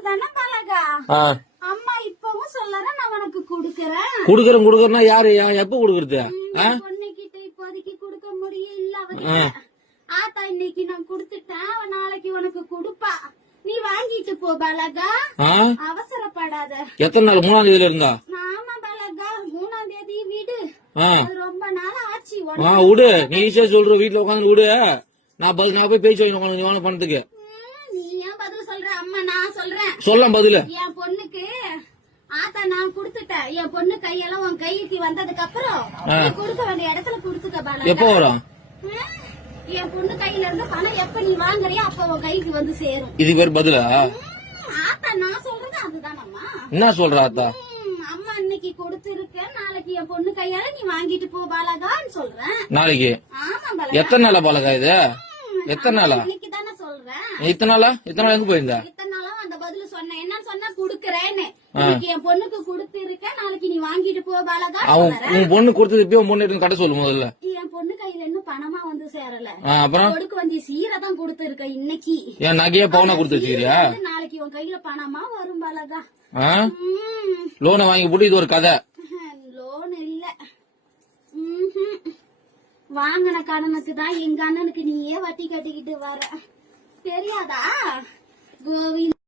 அதுதானே பழகா. அம்மா இப்பவும் சொல்லறேன், நான் உனக்கு குடுக்கறேன்னா யாரு எப்ப குடுக்கறது? பொண்ணுகிட்ட இப்போதைக்கு குடுக்க முடியல. ஆத்தா இன்னைக்கு நான் குடுத்துட்டேன், அவன் நாளைக்கு உனக்கு குடுப்பா. நீ வாங்கிட்டு போ பலகா, அவசரப்படாத. எத்தனை நாள்? 3ஆம் தேதியில இருந்தா? ஆமா பலகா, 3ஆம் தேதி வீடு. ரொம்ப நாள் ஆச்சு. விடு, நீ ஈஸியா சொல்ற. வீட்டுல உட்காந்து விடு, நான் போய் பேச்சு வாங்கி பணத்துக்கு. நீ ஏன் பதில் சொல்ற? அம்மா நான் சொல்றேன். சொல்ல பதில. என் பொண்ணுக்கு ஆத்தா நான் குடுத்துட்டேன். என் பொண்ணு கையெல்லாம் உன் கைக்கு வந்ததுக்கு அப்புறம் கொடுக்க வேண்டிய இடத்துல குடுத்துக்க பலகா. எப்போ வரும்? என் பொண்ணு கையில இருந்து பணம் எப்ப நீ வாங்குறியா அப்ப உன் கைக்கு வந்து சேரும். இது பேர் பதிலா? ஆத்தா நான் சொல்றது அதுதானம்மா. என்ன சொல்ற ஆத்தா? அம்மா இன்னைக்கு கொடுத்திருக்கேன், நாளைக்கு என் பொண்ணு கையால நீ வாங்கிட்டு போ பாலகான்னு சொல்றேன். நாளைக்கு? ஆமா பாலகா. எத்தனை நாளா பாலகா இது? எத்தனை நாளா? இன்னைக்கு தானே சொல்றேன். இத்தனை நாளா எங்க போயிருந்த? இத்தனை நாளா அந்த பதில் சொன்னேன். என்ன சொன்னா குடுக்கறேன்னு. இன்னைக்கு என் பொண்ணுக்கு கொடுத்திருக்கேன், நாளைக்கு நீ வாங்கிட்டு போ பாலகா. உன் பொண்ணு கொடுத்தது இப்ப உன் பொண்ணு எடுத்து கட்ட சொல்லு முதல்ல. என் பொண்ணு கையில இன்னும் பணமா வந்து சேரல. அப்புறம் கொடுக்க வேண்டிய சீரை தான் கொடுத்திருக்க இன்னைக்கு. என் நகைய பவுனா கொடுத்து வச்சுக்கிறியா? நாளைக்கு உன் கையில பணமா வரும் பாலகா. லோனை வாங்கி போட்டு இது ஒரு கதை. லோன் இல்ல, வாங்கின கடனுக்கு தான் எங்க அண்ணனுக்கு நீயே வட்டி கட்டிக்கிட்டு வர. தெரியாதா கோவிந்த்?